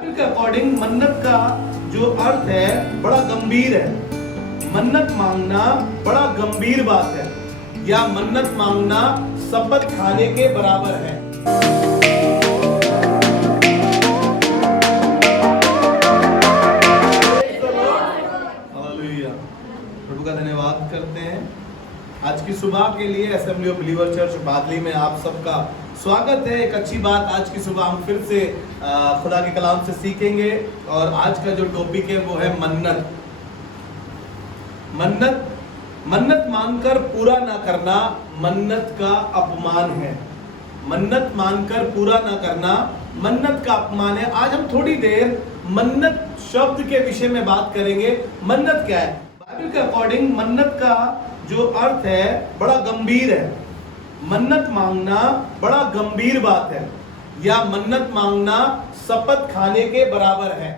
Bible के according मन्नत का जो अर्थ है बड़ा गंभीर है। मन्नत मांगना बड़ा गंभीर बात है, या मन्नत मांगना शपथ खाने के बराबर है। हालेलुया, प्रभु का धन्यवाद करते हैं। आज की सुबह के लिए असेंबली ऑफ बिलीवर चर्च बादली में आप सबका स्वागत है। एक अच्छी बात, आज की सुबह हम फिर से खुदा के कलाम से सीखेंगे और आज का जो टॉपिक है वो है मन्नत। मन्नत मांगकर पूरा ना करना मन्नत का अपमान है। मन्नत मांगकर पूरा ना करना मन्नत का अपमान है। आज हम थोड़ी देर मन्नत शब्द के विषय में बात करेंगे। मन्नत क्या है? बाइबल के अकॉर्डिंग मन्नत का जो अर्थ है बड़ा गंभीर है। मन्नत मांगना बड़ा गंभीर बात है, या मन्नत मांगना शपथ खाने के बराबर है।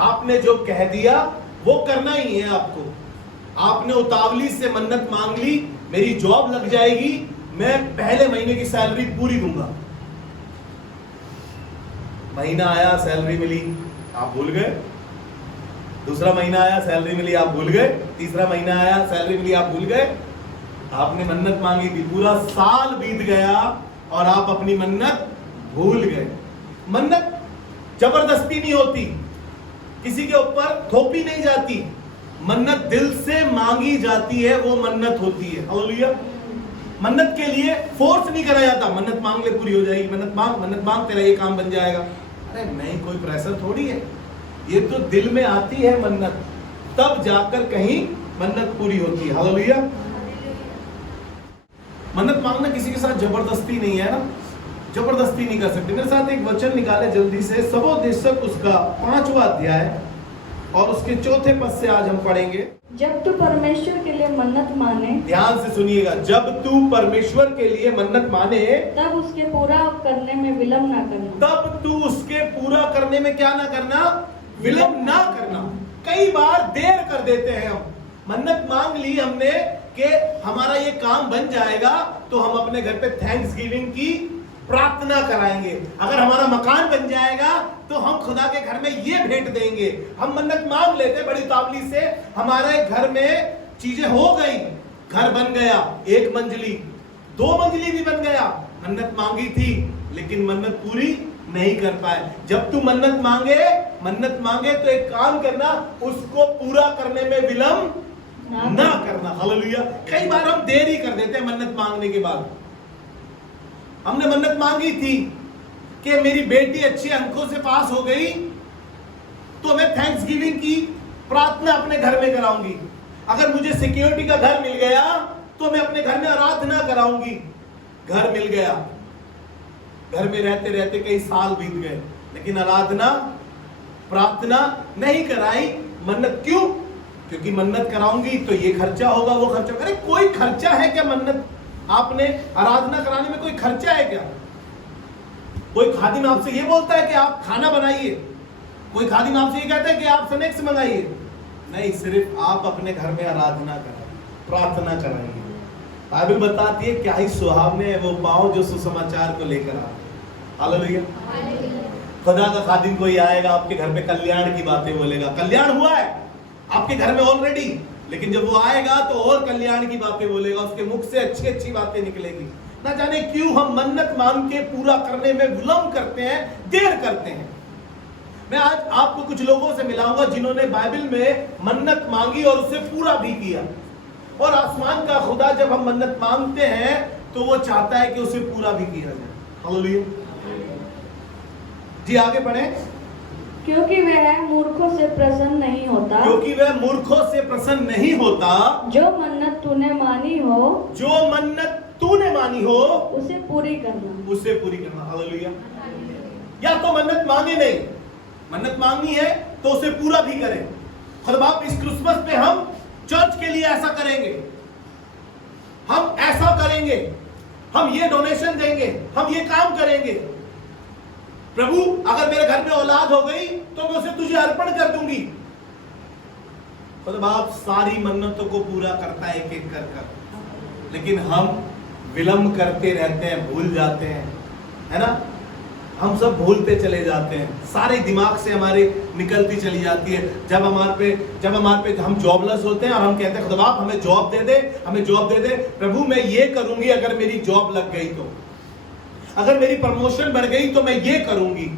आपने जो कह दिया वो करना ही है आपको। आपने उतावली से मन्नत मांग ली, मेरी जॉब लग जाएगी, मैं पहले महीने की सैलरी पूरी दूंगा। महीना आया, सैलरी मिली, आप भूल गए। दूसरा महीना आया, सैलरी मिली, आप भूल गए। तीसरा महीना आया, सैलरी मिली, आप भूल गए। आपने मन्नत मांगी थी, पूरा साल बीत गया और आप अपनी मन्नत भूल गए। मन्नत जबरदस्ती नहीं होती, किसी के ऊपर थोपी नहीं जाती। मन्नत दिल से मांगी जाती है, वो मन्नत होती है। हालेलुया। मन्नत के लिए फोर्स नहीं करा जाता। मन्नत मांग ले पूरी हो जाएगी, मन्नत मांग तेरा ये काम बन जाएगा। अरे नहीं, कोई प्रेशर थोड़ी है। ये तो दिल में आती है मन्नत, तब जाकर कहीं मन्नत पूरी होती है। हालेलुया। मन्नत मांगना किसी के साथ जबरदस्ती नहीं है ना, जबरदस्ती नहीं कर सकते। मेरे साथ एक वचन निकाले जल्दी से, सबोदेशक उसका 5वां अध्याय और उसके 4थे पद से आज हम पढ़ेंगे। जब तू परमेश्वर के लिए मन्नत माने, ध्यान से सुनिएगा, जब तू परमेश्वर के लिए मन्नत माने तब उसके पूरा करने में विलंब ना करना। तब तू उसके पूरा करने में क्या ना करना? विलंब ना करना। कई बार देर कर देते हैं हम। मन्नत मांग ली हमने कि हमारा ये काम बन जाएगा, तो हम अपने घर पे थैंक्स गिविंग की प्रार्थना कराएंगे। अगर हमारा मकान बन जाएगा तो हम खुदा के घर में ये भेंट देंगे। हम मन्नत मांग लेते बड़ी तावली से, हमारे घर में चीजें हो गई, घर बन गया, 1 मंजिली 2 मंजिली भी बन गया। मन्नत मांगी थी लेकिन मन्नत पूरी नहीं कर पाए। जब तू मन्नत मांगे तो एक काम करना, उसको पूरा करने में विलंब ना करना। हालेलुया। कई बार हम देरी कर देते हैं मन्नत मांगने के बाद। हमने मन्नत मांगी थी कि मेरी बेटी अच्छे अंकों से पास हो गई तो मैं थैंक्स गिविंग की प्रार्थना अपने घर में कराऊंगी। अगर मुझे सिक्योरिटी का घर मिल गया तो मैं अपने घर में आराधना कराऊंगी। घर मिल गया, घर में रहते रहते कई साल बीत गए, लेकिन आराधना प्रार्थना नहीं कराई। मन्नत क्यों? क्योंकि मन्नत कराऊंगी तो ये खर्चा होगा, वो खर्चा। अरे कोई खर्चा है क्या? मन्नत आपने आराधना कराने में कोई खर्चा है क्या? कोई खादिम आपसे ये बोलता है कि आप खाना बनाइए, कोई खादिम आपसे ये कहता है कि आप स्नैक्स मंगाइए? नहीं, सिर्फ आप अपने घर में आराधना कराइए, प्रार्थना कराइए। बाइबल बताती है क्या ही सुहावने है वो पांव जो सुसमाचार को लेकर आए। हालेलुया। खुदा का खादिम कोई आएगा आपके घर पे, कल्याण की बातें बोलेगा। कल्याण हुआ है आपके घर में ऑलरेडी, लेकिन जब वो आएगा तो और कल्याण की बातें बोलेगा, उसके मुख से अच्छी अच्छी बातें निकलेगी। ना जाने क्यों हम मन्नत मांग के पूरा करने में विलंब करते हैं, देर करते हैं। मैं आज आपको कुछ लोगों से मिलाऊंगा जिन्होंने बाइबल में मन्नत मांगी और उसे पूरा भी किया। और आसमान का खुदा जब हम मन्नत मांगते हैं तो वो चाहता है कि उसे पूरा भी किया जाए। हालेलुया जी, आगे बढ़े। क्योंकि वह मूर्खों से प्रसन्न नहीं होता, क्योंकि वह मूर्खों से प्रसन्न नहीं होता। जो मन्नत तूने मानी हो, जो मन्नत तूने मानी हो उसे पूरी करना, उसे पूरी करना। हालेलुया। या तो मन्नत मांगे नहीं, मन्नत मांगनी है तो उसे पूरा भी करें। खुदा बाप इस क्रिसमस पे हम चर्च के लिए ऐसा करेंगे, हम ऐसा करेंगे, हम ये डोनेशन देंगे, हम ये काम करेंगे। प्रभु अगर मेरे घर में औलाद हो गई तो मैं उसे तुझे अर्पण कर दूंगी। खुदा बाप सारी मन्नतों को पूरा करता है एक एक कर, लेकिन हम विलंब करते रहते हैं, भूल जाते हैं, है ना। हम सब भूलते चले जाते हैं, सारे दिमाग से हमारे निकलती चली जाती है। जब हमारे पे हम जॉबलेस होते हैं और हम कहते हैं खुदा बाप हमें जॉब दे दे, हमें जॉब दे दे। प्रभु मैं ये करूंगी अगर मेरी जॉब लग गई तो, अगर मेरी प्रमोशन बढ़ गई तो मैं ये करूंगी।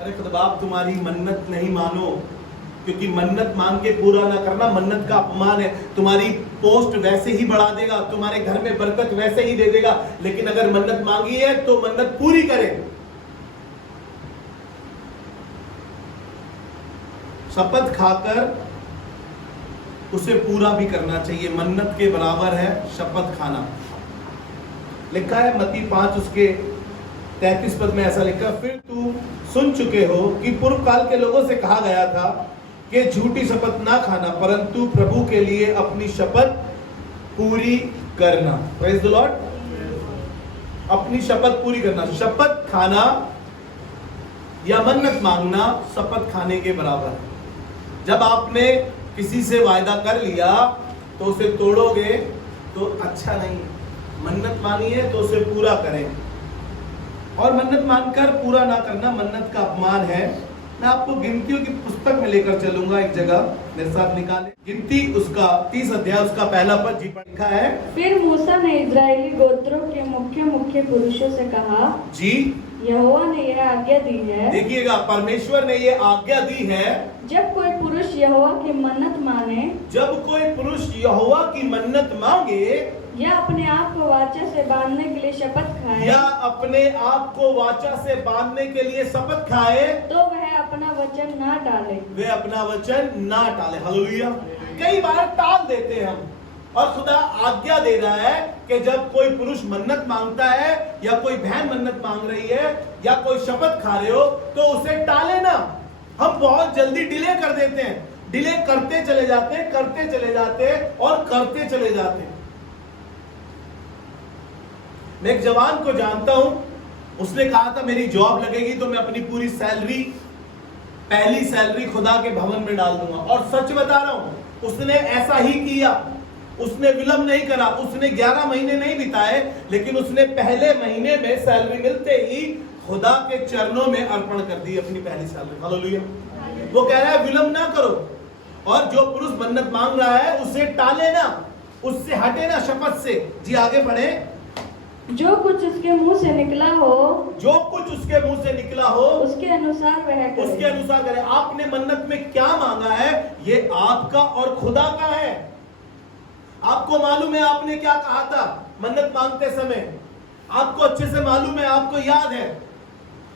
अरे खुदा बाप तुम्हारी मन्नत नहीं मानो, क्योंकि मन्नत मांग के पूरा ना करना मन्नत का अपमान है। तुम्हारी पोस्ट वैसे ही बढ़ा देगा, तुम्हारे घर में बरकत वैसे ही दे देगा, लेकिन अगर मन्नत मांगी है तो मन्नत पूरी करें। शपथ खाकर उसे पूरा भी करना चाहिए, मन्नत के बराबर है शपथ खाना। लिखा है मत्ती 5 उसके 33 पद में ऐसा लिखा, फिर तू सुन चुके हो कि पूर्व काल के लोगों से कहा गया था कि झूठी शपथ ना खाना, परंतु प्रभु के लिए अपनी शपथ पूरी करना। Praise the Lord. अपनी शपथ पूरी करना, शपथ खाना या मन्नत मांगना शपथ खाने के बराबर है। जब आपने किसी से वायदा कर लिया तो उसे तोड़ोगे तो अच्छा नहीं। मन्नत मानी है तो उसे पूरा करें, और मन्नत मानकर पूरा ना करना मन्नत का अपमान है। मैं आपको गिनतियों की पुस्तक में लेकर चलूंगा, एक जगह मेरे साथ निकाले। गिनती उसका 30 अध्याय उसका पहला पद जी पर लिखा है, फिर मूसा ने इजरायली गोत्रों के मुख्य मुख्य पुरुषों से कहा, जी यहोवा ने यह आज्ञा दी है। देखिएगा, परमेश्वर ने ये आज्ञा दी है, जब कोई पुरुष यहोवा की मन्नत माने, जब कोई पुरुष यहोवा की मन्नत मांगे, या अपने आप को वाचा से बांधने के लिए शपथ खाए, या अपने आप को वाचा से बांधने के लिए शपथ खाए, तो वह अपना वचन ना टाले। वे अपना वचन ना टाले। हालेलुया। कई बार टाल देते हैं हम, और खुदा आज्ञा दे रहा है कि जब कोई पुरुष मन्नत मांगता है या कोई बहन मन्नत मांग रही है या कोई शपथ खा रहे हो तो उसे टाले ना। हम बहुत जल्दी डिले कर देते हैं, डिले करते चले जाते हैं, करते चले जाते हैं और करते चले जाते हैं। मैं एक जवान को जानता हूं, उसने कहा था मेरी जॉब लगेगी तो मैं अपनी पूरी सैलरी, पहली सैलरी खुदा के भवन में डाल दूंगा। और सच बता रहा हूं, उसने ऐसा ही किया। उसने विलंब नहीं करा, उसने 11 महीने नहीं बिताए, लेकिन उसने पहले महीने में सैलरी मिलते ही खुदा के चरणों में अर्पण कर दी अपनी पहली सैलरी। हालेलुया। वो कह रहा है विलंब ना करो, और जो पुरुष मन्नत मांग रहा है उसे टाले ना, उससे हटे ना शपथ से। जी आगे बढ़े। जो कुछ उसके मुंह से निकला हो, जो कुछ उसके मुंह से निकला हो उसके अनुसार वह करे। उसके अनुसार करे। आपने मन्नत में क्या मांगा है, ये आपका और खुदा का है। आपको मालूम है आपने क्या कहा था मन्नत मांगते समय, आपको अच्छे से मालूम है, आपको याद है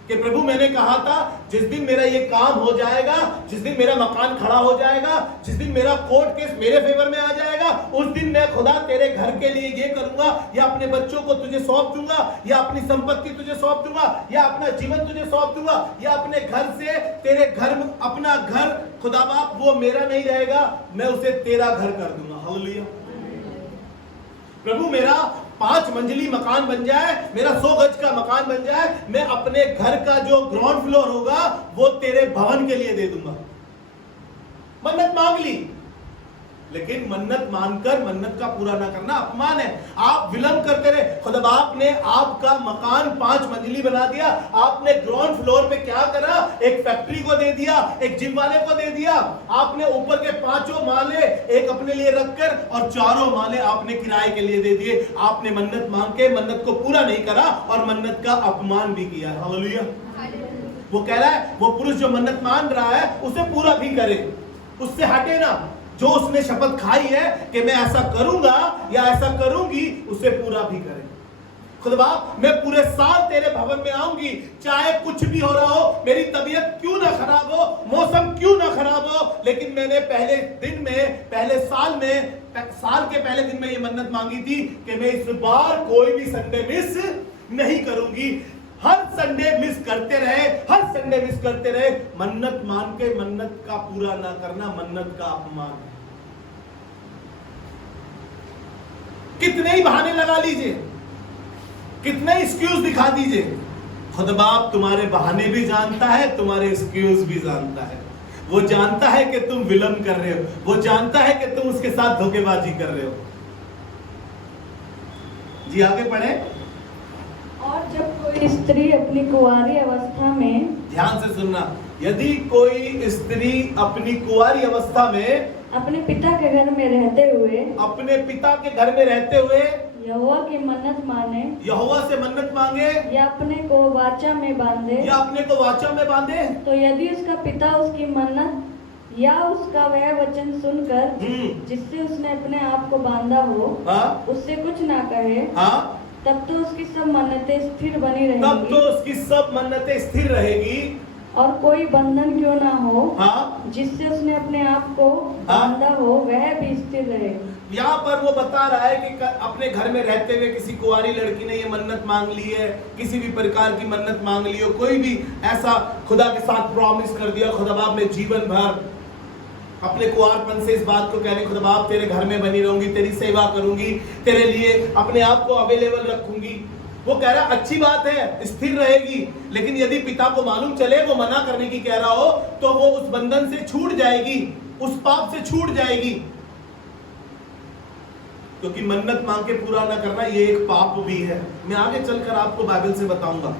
कि प्रभु मैंने कहा था जिस दिन मेरा ये काम हो जाएगा, जिस दिन मेरा मकान खड़ा हो जाएगा, जिस दिन मेरा कोर्ट केस मेरे फेवर में आ जाएगा, उस दिन मैं खुदा तेरे घर के लिए ये करूंगा, या अपने बच्चों को तुझे सौंप दूंगा, या अपनी संपत्ति तुझे सौंप दूंगा, या अपना जीवन तुझे सौंप दूंगा, या अपने घर से तेरे घर, अपना घर खुदा बाप वो मेरा नहीं रहेगा, मैं उसे तेरा घर कर दूंगा। हालेलुया। प्रभु मेरा 5 मंजिली मकान बन जाए, मेरा 100 गज का मकान बन जाए, मैं अपने घर का जो ग्राउंड फ्लोर होगा वो तेरे भवन के लिए दे दूंगा। मन्नत मांग ली, लेकिन मन्नत मानकर मन्नत का पूरा ना करना अपमान है। आप विलंब करते रहे। खुदा बाप ने आपका मकान 5 मंजिली बना दिया, आपने ग्राउंड फ्लोर पे क्या करा, एक फैक्ट्री को दे दिया, एक जिम वाले को दे दिया। आपने ऊपर के 5 माले एक अपने लिए रखकर और 4 माले आपने किराए के लिए दे दिए। आपने मन्नत मांग के मन्नत को पूरा नहीं करा और मन्नत का अपमान भी किया। हालेलुया। वो कह रहा है वो पुरुष जो मन्नत मान रहा है उसे पूरा भी करे, उससे हटे ना। जो उसने शपथ खाई है कि मैं ऐसा करूंगा या ऐसा करूंगी, उसे पूरा भी करे। खुदा बाप मैं पूरे साल तेरे भवन में आऊंगी, चाहे कुछ भी हो रहा हो, मेरी तबीयत क्यों ना खराब हो, मौसम क्यों ना खराब हो, लेकिन मैंने पहले दिन में, पहले साल में, साल के पहले दिन में ये मन्नत मांगी थी कि मैं इस बार कोई भी संडे मिस नहीं करूंगी। हर संडे मिस करते रहे, हर संडे मिस करते रहे। मन्नत मान के मन्नत का पूरा ना करना मन्नत का अपमान है। कितने ही बहाने लगा लीजिए, कितने एक्सक्यूज दिखा दीजिए, खुदा बाप तुम्हारे बहाने भी जानता है, तुम्हारे एक्सक्यूज भी जानता है। वो जानता है कि तुम विलंब कर रहे हो, वो जानता है कि तुम उसके साथ धोखेबाजी कर रहे हो। जी आगे पढ़े। और जब कोई स्त्री अपनी कुंवारी अवस्था में, ध्यान से सुनना, यदि कोई स्त्री अपनी कुंवारी अवस्था में अपने पिता के घर में रहते हुए, अपने पिता के घर में रहते हुए यहोवा की मन्नत माने, यहोवा से मन्नत मांगे या अपने को वाचा में बांधे, या अपने को वाचा में बांधे, तो यदि उसका पिता उसकी मन्नत या उसका वह वचन सुनकर जिससे उसने अपने आप को बांधा हो, हाँ उससे कुछ ना कहे, हाँ, तब तो उसकी सब मन्नतें स्थिर बनी तब रहेंगी, तो उसकी सब मन्नतें स्थिर रहेगी। और कोई बंधन क्यों ना हो हाँ, जिससे उसने अपने आप को बांधा हो वह भी स्थिर रहे। यहाँ पर वो बता रहा है कि अपने घर में रहते हुए किसी कुंवारी लड़की ने ये मन्नत मांग ली है, किसी भी प्रकार की मन्नत मांग ली हो, कोई भी ऐसा खुदा के साथ प्रॉमिस कर दिया, खुदा बाप मैं जीवन भर अपने कुंवारपन से इस बात को कह रहे, खुदा बाप तेरे घर में बनी रहूंगी, तेरी सेवा करूंगी, तेरे लिए अपने आप को अवेलेबल रखूंगी। वो कह रहा अच्छी बात है, स्थिर रहेगी, लेकिन यदि पिता को मालूम चले वो मना करने की कह रहा हो, तो वो उस बंधन से छूट जाएगी, उस पाप से छूट जाएगी, क्योंकि मन्नत मांग के पूरा ना करना ये एक पाप भी है। मैं आगे चलकर आपको बाइबल से बताऊंगा।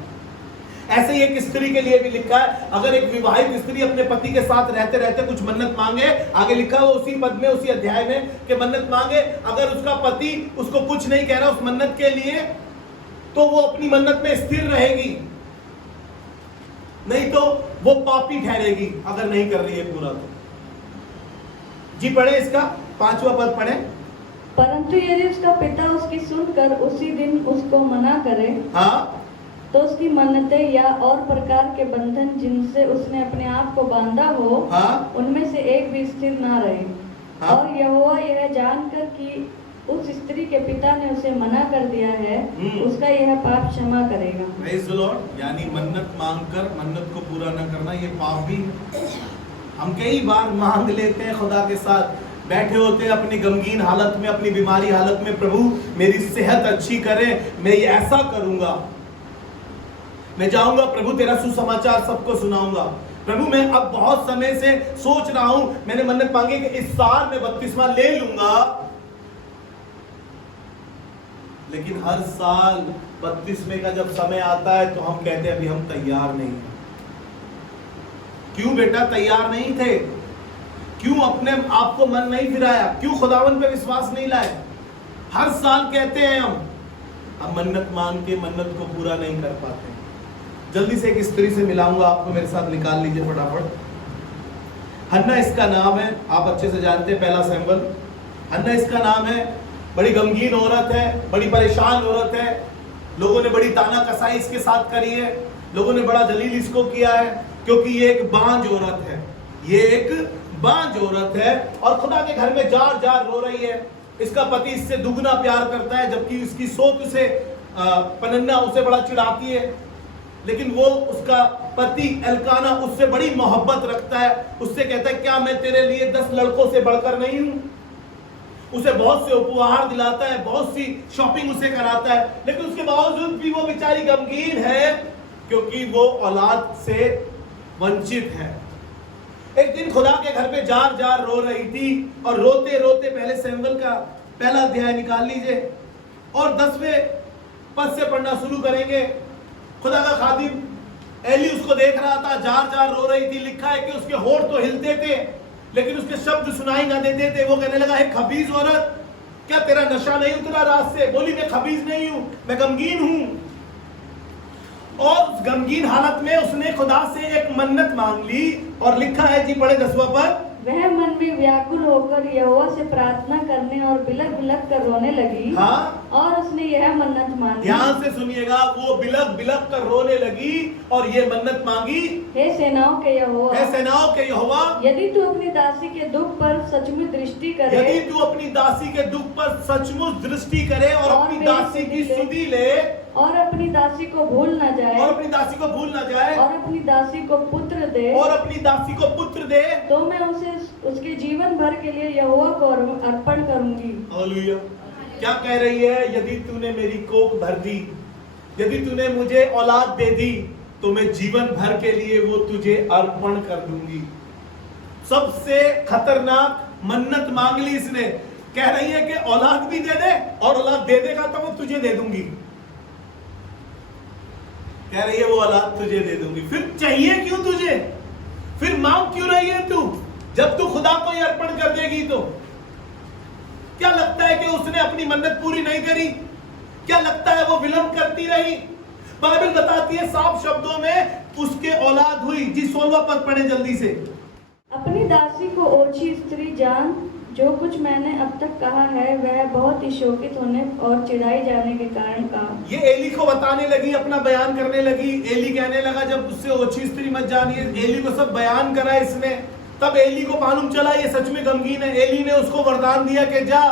ऐसे ही एक स्त्री के लिए भी लिखा है, अगर एक विवाहित स्त्री अपने पति के साथ रहते रहते कुछ मन्नत मांगे, आगे लिखा है उसी पद में, उसी अध्याय में कि मन्नत मांगे, अगर उसका पति उसको कुछ नहीं कह रहा उस मन्नत के लिए, तो वो अपनी मन्नत में स्थिर रहेगी, नहीं तो वो पापी ठहरेगी अगर नहीं कर रही है पूरा। तो जी पढ़े इसका 5वां पद पढ़े। परंतु यदि उसका पिता उसकी सुनकर उसी दिन उसको मना करे, हाँ, तो उसकी मन्नतें या और प्रकार के बंधन जिनसे उसने अपने आप को बांधा हो, हाँ, उनमें से एक भी स्थिर ना रहे। हाँ, और यहोवा यह जानकर कि उस स्त्री के पिता ने उसे मना कर दिया है, उसका यह पाप क्षमा करेगा। Praise the Lord. यानी मन्नत मांगकर मन्नत को पूरा न करना ये पाप भी। हम कई बार मांग लेते हैं खुदा के साथ, बैठे होते हैं अपनी गमगीन हालत में, अपनी बीमारी हालत में, प्रभु मेरी सेहत अच्छी करे, मैं ये ऐसा करूंगा, मैं जाऊंगा प्रभु तेरा सुसमाचार सबको सुनाऊंगा, प्रभु मैं अब बहुत समय से सोच रहा हूं, मैंने मन्नत मांगी कि इस साल मैं बपतिस्मा ले लूंगा, लेकिन हर साल बपतिस्मे का जब समय आता है तो हम कहते हैं अभी हम तैयार नहीं हैं। क्यों बेटा तैयार नहीं थे? क्यों अपने आप को मन नहीं फिराया? क्यों खुदावन पे विश्वास नहीं लाए? हर साल कहते हैं हम मन्नत मांग के मन्नत को पूरा नहीं कर पाते। जल्दी से एक स्त्री से मिलाऊंगा आपको, मेरे साथ निकाल लीजिए फटाफट। हन्ना इसका नाम है, आप अच्छे से जानते हैं, पहला सैमुएल। हन्ना इसका नाम है, बड़ी गमगीन औरत है, बड़ी परेशान औरत है, लोगों ने बड़ी ताना कसाई इसके साथ करी है, लोगों ने बड़ा जलील इसको किया है, क्योंकि ये एक बांझ औरत है, ये एक बांझ औरत है और खुदा के घर में जार जार रो रही है। इसका पति इससे दुगना प्यार करता है, जबकि इसकी सोच उसे पनन्ना उसे बड़ा चिढ़ाती है, लेकिन वो उसका पति एल्काना उससे बड़ी मोहब्बत रखता है। उससे कहता है क्या मैं तेरे लिए 10 लड़कों से बढ़कर नहीं हूं? उसे बहुत से उपहार दिलाता है, बहुत सी शॉपिंग उसे कराता है, लेकिन उसके बावजूद भी वो बेचारी गमगीन है, क्योंकि वो औलाद से वंचित है। एक दिन खुदा के घर पे जार जार रो रही थी और रोते रोते, पहले सैमुएल का पहला अध्याय निकाल लीजिए और 10वें पद से पढ़ना शुरू करेंगे। खुदा का खादिम एली उसको देख रहा था, जार जार रो रही थी। लिखा है कि उसके होंठ तो हिलते थे लेकिन उसके शब्द सुनाई ना देते थे। वो कहने लगा, हे खबीज औरत, क्या तेरा नशा नहीं उतरा रात से? बोली, मैं खबीज नहीं हूं, मैं गमगीन हूं। और उस गमगीन हालत में उसने खुदा से एक मन्नत मांग ली और लिखा है जी, पढ़े 10वां पद। वह मन में व्याकुल होकर यहोवा से प्रार्थना करने और बिलख बिलख कर रोने लगी। हाँ, और उसने यह मन्नत मांगी। ध्यान से सुनिएगा, वो बिलख बिलख कर रोने लगी और ये मन्नत मांगी, हे सेनाओं के यहोवा, हे सेनाओं के यहोवा, यदि तू अपनी दासी के दुख पर सचमुच दृष्टि करे, यदि तू अपनी दासी के दुख पर सचमुच दृष्टि करे और अपनी मेरी दासी की सुधि ले, सुधि ले, और अपनी दासी को भूल न जाए, और अपनी दासी को भूल ना जाए, और अपनी दासी को पुत्र दे, और अपनी दासी को पुत्र दे, तो मैं उसे उसके जीवन भर के लिए यहोवा को अर्पण करूंगी। हालेलुया। क्या कह रही है? यदि तूने मेरी कोख भर दी, यदि तूने मुझे औलाद दे दी, तो मैं जीवन भर के लिए वो तुझे अर्पण कर दूंगी। सबसे खतरनाक मन्नत मांग ली इसने। कह रही है कि औलाद भी दे दे, और औलाद दे देगा तो मैं तुझे दे दूंगी। कह रही है वो औलाद तुझे दे दूंगी। फिर चाहिए क्यों तुझे, फिर मांग क्यों रही है तू, जब तू खुदा को ही अर्पण कर देगी तो? क्या लगता है कि उसने अपनी मन्नत पूरी नहीं करी? क्या लगता है वो विलंब करती रही? बाइबल बताती है साफ शब्दों में उसके औलाद हुई। जी 16वां पद पढ़े जल्दी से। अपनी दासी को ओछी स्त्री जान, जो कुछ मैंने अब तक कहा है वह बहुत ही शोकित होने और चिढ़ाई जाने के कारण कहा। ये एली को बताने लगी, अपना बयान करने लगी। एली कहने लगा जब उससे ओछी स्त्री मत जानिए, एली को सब बयान करा इसने। तब एली को मालूम चला ये सच में गमगीन है। एली ने उसको वरदान दिया कि जा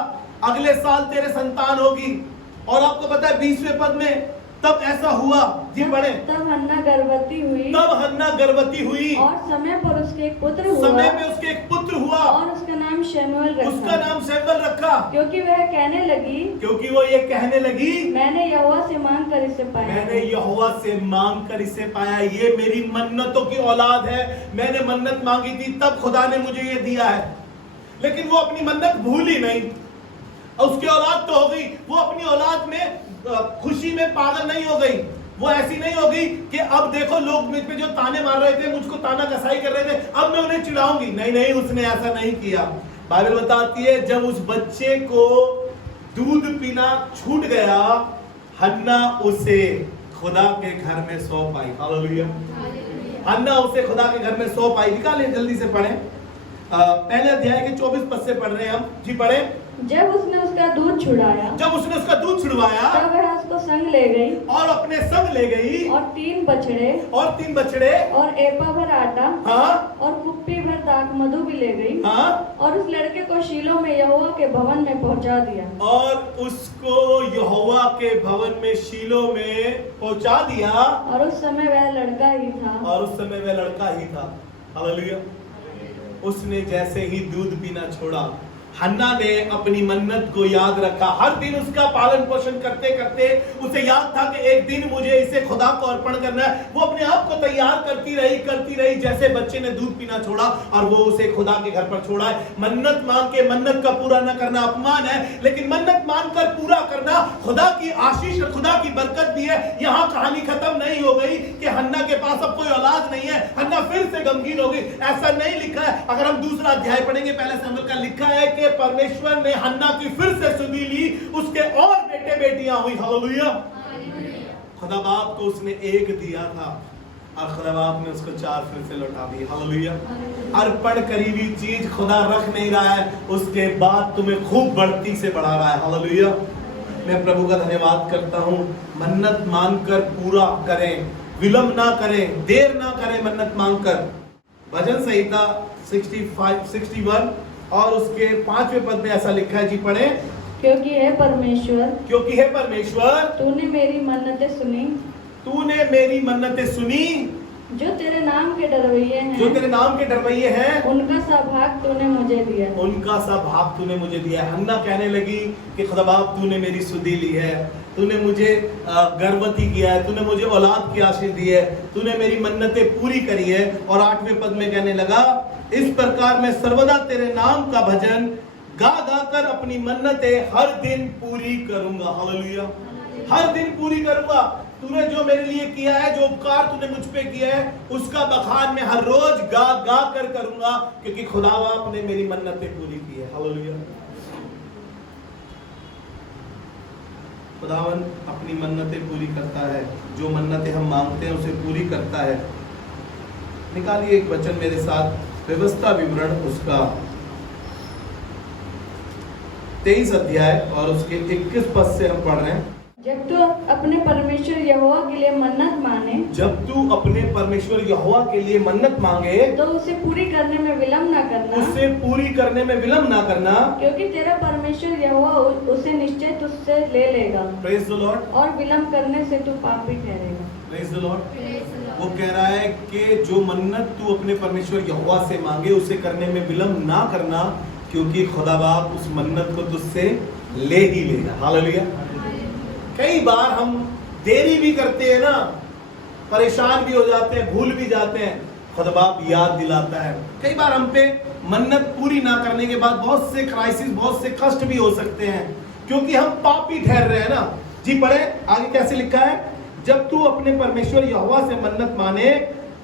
अगले साल तेरे संतान होगी। और आपको पता है 20वें पद में तब ऐसा हुआ। जी पढ़े। तब हन्ना गर्भवती हुई, तब हन्ना गर्भवती हुई और समय पर उसके एक पुत्र हुआ, समय में उसके एक पुत्र हुआ, और उसका नाम शमूएल रखा। उसका नाम शमूएल रखा, क्योंकि वह कहने लगी, क्योंकि वो ये कहने लगी मैंने यहोवा से मांग कर इसे पाया। मैंने यहोवा से मांग कर इसे पाया। ये मेरी मन्नतों की औलाद है। मैंने मन्नत मांगी थी तब खुदा ने मुझे ये दिया है। लेकिन वो अपनी मन्नत भूली नहीं। उसकी औलाद तो हो गई, वो अपनी औलाद में खुशी में पागल नहीं हो गई। वो ऐसी नहीं हो गई कि अब देखो लोग मुझ पे जो ताने मार रहे थे, मुझको ताना कसाई कर रहे थे, अब मैं उन्हें चिढ़ाऊंगी। नहीं नहीं, उसने ऐसा नहीं किया। बाइबल बताती है जब उस बच्चे को दूध पीना छूट गया, हन्ना उसे खुदा के घर में सौंप आई। हालेलुया। हन्ना उसे खुदा के घर में सौंप आई। निकाले जल्दी से पढ़े, पहले अध्याय के 24 पद से पढ़ रहे हैं हम। जी पढ़े। जब उसने उसका दूध छुड़ाया, जब उसने उसका दूध छुड़वाया, तब वह उसको संग ले गई, और अपने संग ले गई, और 3 बछड़े, और 3 बछड़े, और एपा भर आटा, हाँ, और कुप्पी भर दाख मधु भी ले गई, हाँ, और उस लड़के को शीलो में यहोवा के भवन में पहुंचा दिया। और उसको यहोवा के भवन में शीलो में पहुंचा दिया। और उस समय वह लड़का ही था। और उस समय वह लड़का ही था। हालेलुया। उसने जैसे ही दूध पीना छोड़ा, हन्ना ने अपनी मन्नत को याद रखा। हर दिन उसका पालन पोषण करते करते उसे याद था कि एक दिन मुझे इसे खुदा को अर्पण करना है। वो अपने आप को तैयार करती रही। जैसे बच्चे ने दूध पीना छोड़ा और वो उसे खुदा के घर पर छोड़ा है। मन्नत मांग के मन्नत का पूरा न करना अपमान है, लेकिन मन्नत मांग कर पूरा करना खुदा की आशीष और खुदा की बरकत भी है। यहाँ कहानी खत्म नहीं हो गई कि हन्ना के पास अब कोई औलाद नहीं है, हन्ना फिर से गमगीन हो गई, ऐसा नहीं लिखा है। अगर हम दूसरा अध्याय पढ़ेंगे, पहले शमूएल का, लिखा है कि परमेश्वर ने हन्ना की फिर से सुधि ली, उसके और बेटे बेटियां हुई। हालेलुया। खुदा बाप को उसने एक दिया था और खुदा बाप ने उसको 4 फिर से लौटा दी। हालेलुया। अर्पण करी हुई चीज खुदा रख नहीं रहा है, उसके बाद तुम्हें खूब बढ़ती से बढ़ा रहा है। हालेलुया। मैं प्रभु का धन्यवाद करता हूं। मन्नत मांगकर पूरा करें, विलंब ना करें, देर ना करें मन्नत मांगकर। भजन संहिता 61 और उसके 5वें पद में ऐसा लिखा है। जी पढ़े। क्योंकि है परमेश्वर, क्योंकि है परमेश्वर, तूने मेरी मन्नतें सुनी, तूने मेरी मन्नतें सुनी, जो तेरे नाम के डरवैये हैं, जो तेरे नाम के डरवैये हैं, उनका सा भाग तूने मुझे दिया, उनका सा भाग तूने मुझे दिया। हन्ना कहने लगी कि खुदा बाप तूने मेरी सुधि ली है, तूने मुझे गर्भवती किया है, तूने मुझे औलाद की आशीष दी है, तूने मेरी मन्नतें पूरी करी है। और 8वें पद में कहने लगा, इस प्रकार मैं सर्वदा तेरे नाम का भजन गा गा कर अपनी मन्नतें हर दिन पूरी करूंगा। हालेलुया। हर दिन पूरी करूंगा। तूने जो मेरे लिए किया है, जो उपकार तूने मुझ पे किया है, उसका बखान मैं हर रोज गा गा कर करूंगा, क्योंकि खुदा बाप ने मेरी मन्नतें पूरी की है। हालेलुया। खुदावन अपनी मन्नतें पूरी करता है। जो मन्नतें हम मांगते हैं उसे पूरी करता है। निकालिए एक वचन मेरे साथ, व्यवस्था विवरण उसका 23 अध्याय और उसके 21 पद से हम पढ़ रहे हैं। जब तू अपने परमेश्वर यहोवा के लिए मन्नत माने, जब तू अपने परमेश्वर यहोवा के लिए मन्नत मांगे, तो उसे पूरी करने में विलंब ना करना, उसे पूरी करने में विलंब ना करना, क्योंकि तेरा परमेश्वर यहोवा उसे निश्चय तुझसे ले लेगा, प्रेज द लॉर्ड, और विलंब करने से तू पापी ठहरेगा। Praise the Lord. वो कह रहा है कि जो मन्नत तू अपने परमेश्वर यहोवा से मांगे उसे करने में विलंब ना करना, क्योंकि खुदा बाप उस मन्नत को तुझसे ले ही लेगा। हालेलुया। कई बार हम देरी भी करते हैं ना, परेशान भी हो जाते हैं, भूल भी जाते हैं, खुदा बाप याद दिलाता है। कई बार हम पे मन्नत पूरी ना करने के बाद बहुत से क्राइसिस, बहुत से कष्ट भी हो सकते हैं, क्योंकि हम पापी ठहर रहे हैं ना। जी पढ़े आगे कैसे लिखा है, जब तू अपने परमेश्वर यहोवा से मन्नत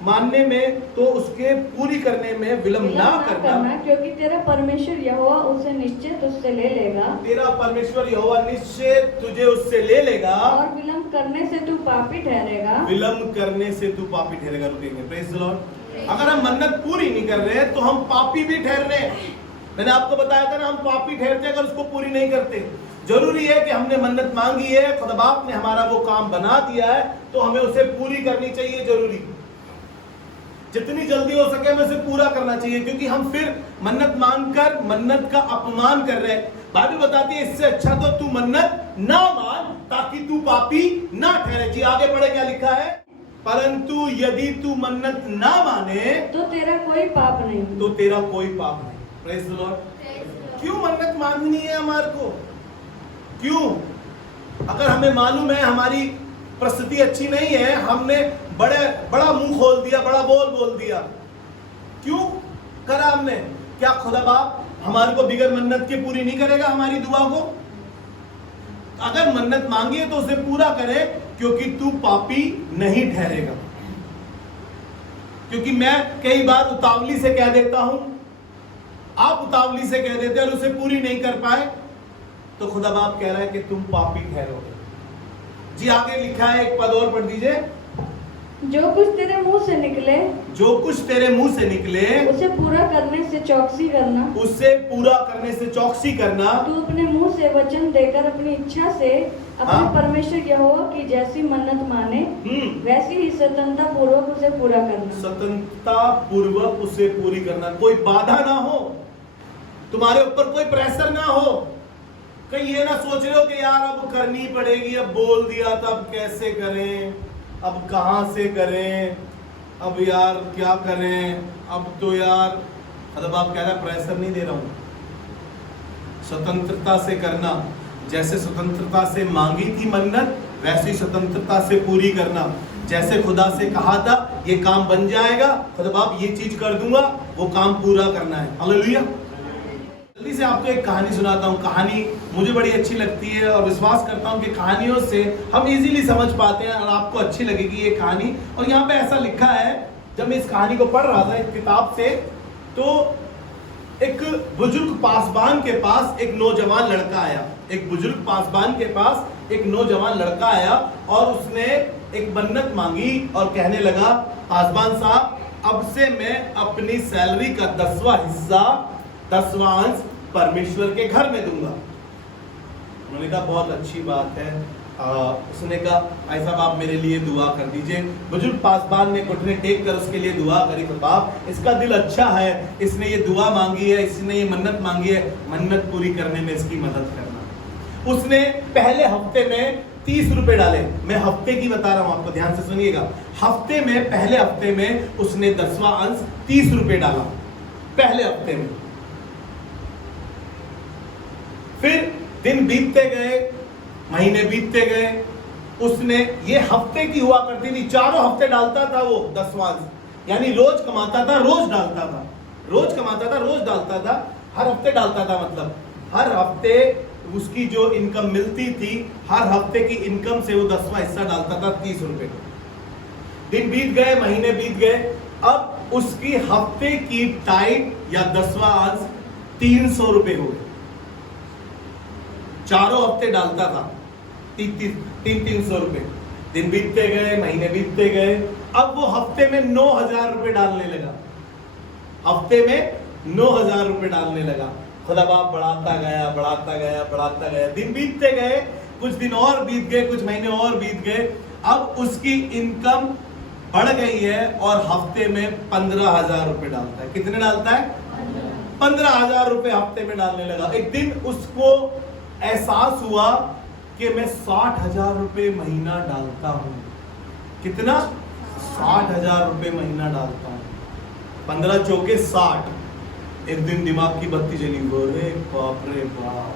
मानने में तो उसके पूरी करने में विलंब ना करना, क्योंकि तेरा परमेश्वर यहोवा उसे निश्चय तुझसे ले लेगा। तेरा परमेश्वर यहोवा निश्चय तुझे उससे ले लेगा, और विलंब करने से तू पापी ठहरेगा। विलंब करने से तू पापी ठहरेगा। रुकेंगे, प्रेज द लॉर्ड। अगर हम मन्नत पूरी नहीं कर रहे तो हम पापी भी ठहर रहे हैं। मैंने आपको बताया था ना, हम पापी ठहरते हैं अगर उसको पूरी नहीं करते। जरूरी है कि हमने मन्नत मांगी है, खुदा बाप ने हमारा वो काम बना दिया है, तो हमें उसे पूरी करनी चाहिए। जरूरी, जितनी जल्दी हो सके हमें उसे पूरा करना चाहिए, क्योंकि हम फिर मन्नत मांगकर मन्नत का अपमान कर रहे हैं। बाइबल बताती है इससे अच्छा तो तू मन्नत ना मान, ताकि तू पापी ना ठहरे। जी आगे पढ़े, क्या लिखा है? परंतु यदि तू मन्नत ना माने तो तेरा कोई पाप नहीं, तो तेरा कोई पाप नहीं। Praise the Lord. क्यों मन्नत मांगनी है हमारे को? क्यों? अगर हमें मालूम है हमारी परिस्थिति अच्छी नहीं है, हमने बड़ा मुंह खोल दिया, बड़ा बोल दिया, क्यों करा हमने? क्या खुदा बाप हमारे को बिगर मन्नत के पूरी नहीं करेगा हमारी दुआ को? अगर मन्नत मांगी है तो उसे पूरा करे, क्योंकि तू पापी नहीं ठहरेगा। क्योंकि मैं कई बार उतावली से कह देता हूं, आप उतावली से कह देते हैं और उसे पूरी नहीं कर पाए, तो खुदा बाप कह रहा है कि तुम पापी ठहरोगे। जी आगे लिखा है, एक पद और पढ़ दीजिए। जो कुछ तेरे मुंह से निकले, जो कुछ तेरे मुंह से निकले उसे पूरा करने से चौकसी करना। उसे पूरा करने से चौकसी करना। तू अपने मुंह से वचन देकर अपनी इच्छा से अपने परमेश्वर यहोवा की जैसी मन्नत माने, वैसी ही स्वतंत्रता पूर्वक उसे पूरा करना। स्वतंत्रता पूर्वक उसे पूरी करना। कोई बाधा ना हो, तुम्हारे ऊपर कोई प्रेशर ना हो। कहीं ये ना सोच रहे हो कि यार अब करनी पड़ेगी, अब बोल दिया था, अब कैसे करें, अब कहां से करें, अब यार क्या करें, अब तो यार। मतलब आप कह रहे हैं प्रेशर नहीं दे रहा हूं, स्वतंत्रता से करना। जैसे स्वतंत्रता से मांगी थी मन्नत, वैसी स्वतंत्रता से पूरी करना। जैसे खुदा से कहा था ये काम बन जाएगा, खुदा बाप ये चीज कर दूंगा, वो काम पूरा करना है। हालेलुया। जल्दी से आपको एक कहानी सुनाता हूँ। कहानी मुझे बड़ी अच्छी लगती है और विश्वास करता हूँ कि कहानियों से हम इजीली समझ पाते हैं और आपको अच्छी लगेगी ये कहानी। और यहाँ पे ऐसा लिखा है, जब मैं इस कहानी को पढ़ रहा था एक किताब से, तो एक बुजुर्ग पासबान के पास एक नौजवान लड़का आया। एक बुजुर्ग पासबान के पास एक नौजवान लड़का आया और उसने एक मन्नत मांगी और कहने लगा, पासबान साहब, अब से मैं अपनी सैलरी का 10वां हिस्सा, 10वां अंश परमेश्वर के घर में दूंगा। उन्होंने कहा बहुत अच्छी बात है। उसने कहा भाई साहब आप मेरे लिए दुआ कर दीजिए। बुजुर्ग पासबान ने घुटने टेक कर उसके लिए दुआ करी। तो बाप, इसका दिल अच्छा है, इसने ये दुआ मांगी है, इसने ये मन्नत मांगी है, मन्नत पूरी करने में इसकी मदद करना। उसने पहले हफ्ते में 30 रुपए डाले। मैं हफ्ते की बता रहा हूं आपको, ध्यान से सुनिएगा। हफ्ते में, पहले हफ्ते में उसने 10वां अंश 30 रुपए डाला, पहले हफ्ते में। फिर दिन बीतते गए, महीने बीतते गए। उसने, ये हफ्ते की हुआ करती थी, चारों हफ्ते डालता था वो 10वां अंश, यानी रोज कमाता था, रोज डालता था, रोज कमाता था, रोज डालता था, हर हफ्ते डालता था। मतलब हर हफ्ते उसकी जो इनकम मिलती थी, हर हफ्ते की इनकम से वो 10वां हिस्सा डालता था, 30 रुपए। दिन बीत गए, महीने बीत गए। अब उसकी हफ्ते की टाइट या 10वां अंश 300 रुपए हो गए। चारों हफ्ते डालता था 300 रुपए। दिन बीतते गए, महीने बीतते गए। अब वो हफ्ते में 9,000 रुपए डालने लगा। हफ्ते में 9,000 रुपए डालने लगा। खुदा बाप बढ़ाता गया, बढ़ाता गया, बढ़ाता गया। दिन बीतते गए, कुछ दिन और बीत गए, कुछ महीने और बीत गए। अब उसकी इनकम बढ़ गई है और हफ्ते में 15,000 रुपए डालता है। कितने डालता है? 15,000 रुपए हफ्ते में डालने लगा। एक दिन उसको एहसास हुआ कि मैं 60,000 रुपए महीना डालता हूं। कितना? 60,000 रुपए महीना डालता हूं। 15 चौके 60। एक दिन दिमाग की बत्ती जली। अरे बाप रे बाप,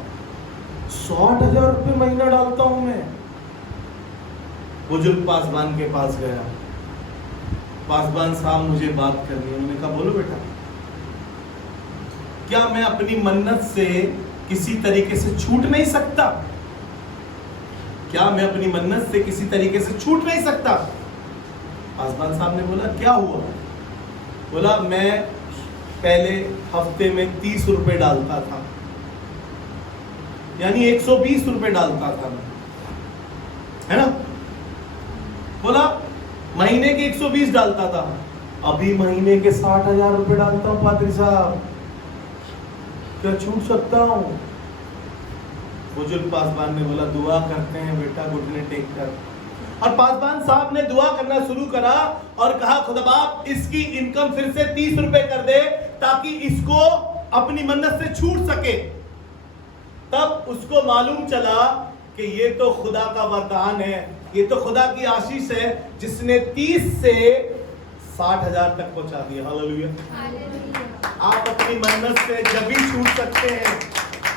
60,000 रुपए महीना डालता हूं मैं। बुजुर्ग पासबान के पास गया। पासबान साहब मुझे बात करनी है। उन्होंने कहा बोलो बेटा, क्या मैं अपनी मन्नत से किसी तरीके से छूट नहीं सकता? क्या मैं अपनी मन्नत से किसी तरीके से छूट नहीं सकता? पासवान साहब ने बोला क्या हुआ? बोला मैं पहले हफ्ते में 30 रुपए डालता था, यानी 120 रुपए डालता था मैं, है ना? बोला महीने के 120 डालता था, अभी महीने के 60,000 रुपए डालता हूं पादरी साहब, क्या छूट सकता हूं? बुजुर्ग पासवान ने बोला दुआ करते हैं बेटा घुटने टेक कर। और पासवान साहब ने दुआ करना शुरू करा और कहा खुदा बाप इसकी इनकम फिर से 30 रुपए कर दे ताकि इसको अपनी मन्नत से छूट सके। तब उसको मालूम चला कि ये तो खुदा का वरदान है, ये तो खुदा की आशीष है जिसने 30 से 60,000 तक पहुंचा दिया। हालेलुया। आप अपनी मन्नत से जब भी छूट सकते हैं।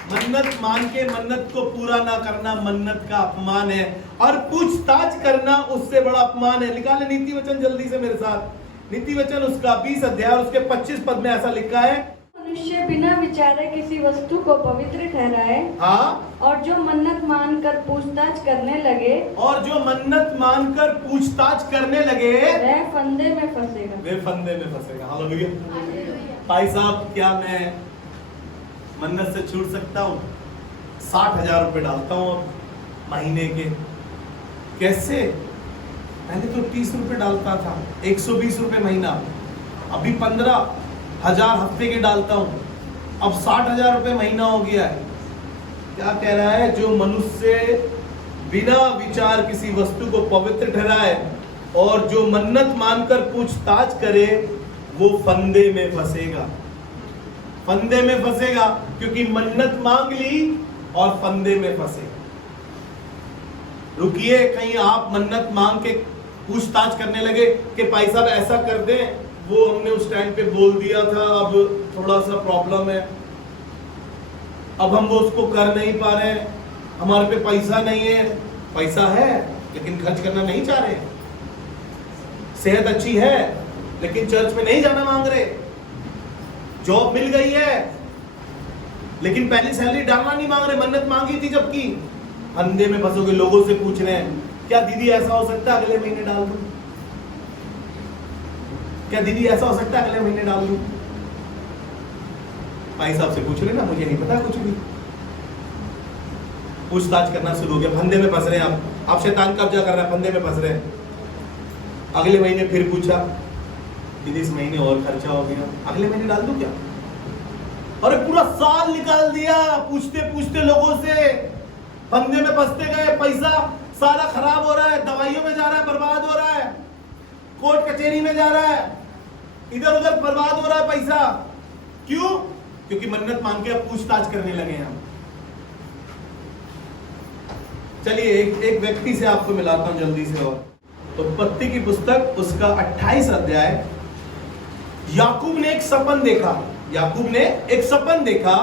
मन्नत मान के मन्नत को पूरा ना करना मन्नत का अपमान है, और पूछताछ करना उससे बड़ा अपमान है। निकाले नीति वचन जल्दी से मेरे साथ। नीति वचन उसका 20 अध्याय और उसके 25 पद में ऐसा लिखा है, मनुष्य बिना विचारे किसी वस्तु को पवित्र ठहराए, हाँ, और जो मन्नत मानकर पूछताछ करने लगे, और जो मन्नत मानकर पूछताछ करने लगे वह फंदे में फंसेगा। वे फंदे में फंसेगा। हालेलुया। भाई साहब क्या मैं मन्नत से छूट सकता हूँ? 60,000 रुपए डालता हूँ अब महीने के। कैसे? पहले तो 30 रुपए डालता था, 120 रुपए महीना, अभी 15,000 हफ्ते के डालता हूँ, अब 60,000 रुपए महीना हो गया है। क्या कह रहा है? जो मनुष्य बिना विचार किसी वस्तु को पवित्र ठहराए और जो मन्नत मानकर पूछताछ करे वो फंदे में फंसेगा। फंदे में फंसेगा क्योंकि मन्नत मांग ली और फंदे में फंसे। रुकिए, कहीं आप मन्नत मांग के पूछताछ करने लगे कि भाई साहब ऐसा कर दें, वो हमने उस टाइम पे बोल दिया था, अब थोड़ा सा प्रॉब्लम है, अब हम वो उसको कर नहीं पा रहे हैं, हमारे पे पैसा नहीं है। पैसा है लेकिन खर्च करना नहीं चाह रहे, सेहत अच्छी है लेकिन चर्च में नहीं जाना मांग रहे, जॉब मिल गई है लेकिन पहली सैलरी डालना नहीं मांग रहे, मन्नत मांगी थी जबकि। फंदे में फंसोगे। लोगों से पूछ रहे हैं क्या दीदी ऐसा हो सकता है अगले महीने डाल दूं? क्या दीदी ऐसा हो सकता है अगले महीने डाल दूं? भाई साहब से पूछ रहे ना, मुझे नहीं पता कुछ भी। पूछताछ करना शुरू हो गया, फंदे में फंस रहे हैं आप शैतान कब्जा कर रहा है, फंदे में फंस रहे हैं। अगले महीने फिर पूछा, दीदी इस महीने और खर्चा हो गया, अगले महीने डाल दूं क्या? अरे पूरा साल निकाल दिया पूछते पूछते लोगों से, फंदे में फंसते गए, पैसा सारा खराब हो रहा है, दवाइयों में जा रहा है, बर्बाद हो रहा है, कोर्ट कचहरी में जा रहा है, इधर उधर बर्बाद हो रहा है पैसा। क्यों? क्योंकि मन्नत मांग के अब पूछताछ करने लगे हैं हम। चलिए एक व्यक्ति से आपको मिलाता हूं जल्दी से। और तो उत्पत्ति की पुस्तक उसका 28 अध्याय। याकूब ने एक सपन देखा। याकूब ने एक सपन देखा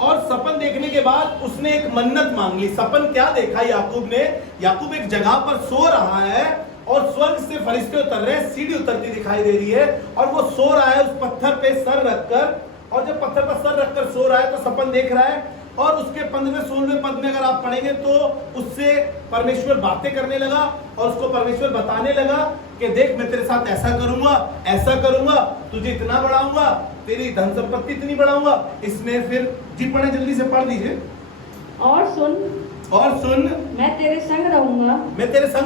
और सपन देखने के बाद उसने एक मन्नत मांग ली। सपन क्या देखा याकूब ने? याकूब एक जगह पर सो रहा है और स्वर्ग से फरिश्ते उतर रहे हैं, सीढ़ी उतरती दिखाई दे रही है और वो सो रहा है उस पत्थर पे सर रखकर। और जब पत्थर पर सर रखकर सो रहा है तो सपन देख रहा है, और उसके 15वें-16वें पद में अगर आप पढ़ेंगे तो उससे परमेश्वर बातें करने लगा और उसको परमेश्वर बताने लगा कि देख मैं तेरे साथ ऐसा करूंगा, तुझे इतना बढ़ाऊंगा, तेरी धन संपत्ति इतनी बढ़ाऊंगा। इसने फिर जी पढ़े, जल्दी से पढ़ दीजिए। और सुन मैं तेरे संग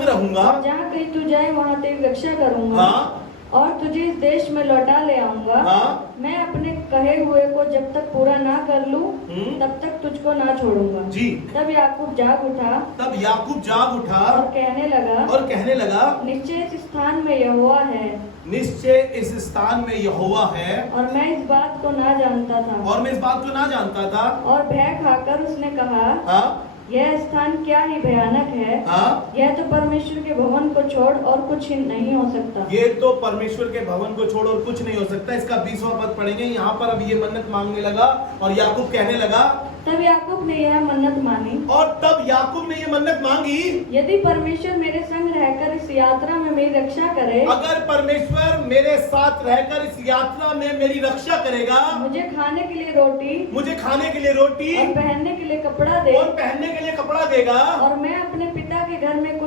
रहूंगा, और जहाँ कहीं तू जाए वहाँ तेरी रक्षा करूंगा। हाँ। और तुझे इस देश में लौटा ले आऊंगा। हाँ। मैं अपने कहे हुए को जब तक पूरा ना कर लूं तब तक तुझको ना छोड़ूंगा जी। तब याकूब जाग उठा और कहने लगा निश्चय इस स्थान में यहोवा है, और मैं इस बात को ना जानता था। और भय खाकर उसने कहा, हाँ? यह स्थान क्या ही भयानक है। हाँ? यह तो परमेश्वर के भवन को छोड़ और कुछ ही नहीं हो सकता। ये तो परमेश्वर के भवन को छोड़ और कुछ नहीं हो सकता। इसका 20वां पद पढ़ेंगे। यहाँ पर अब ये मन्नत मांगने लगा और याकूब कहने लगा, तब याकूब ने यह मन्नत मांगी, यदि परमेश्वर मेरे संग रहकर इस यात्रा में मेरी रक्षा करे, अगर परमेश्वर मेरे साथ रहकर इस यात्रा में मेरी रक्षा करेगा, मुझे खाने के लिए रोटी और पहनने के लिए कपड़ा देगा, और मैं अपने पिता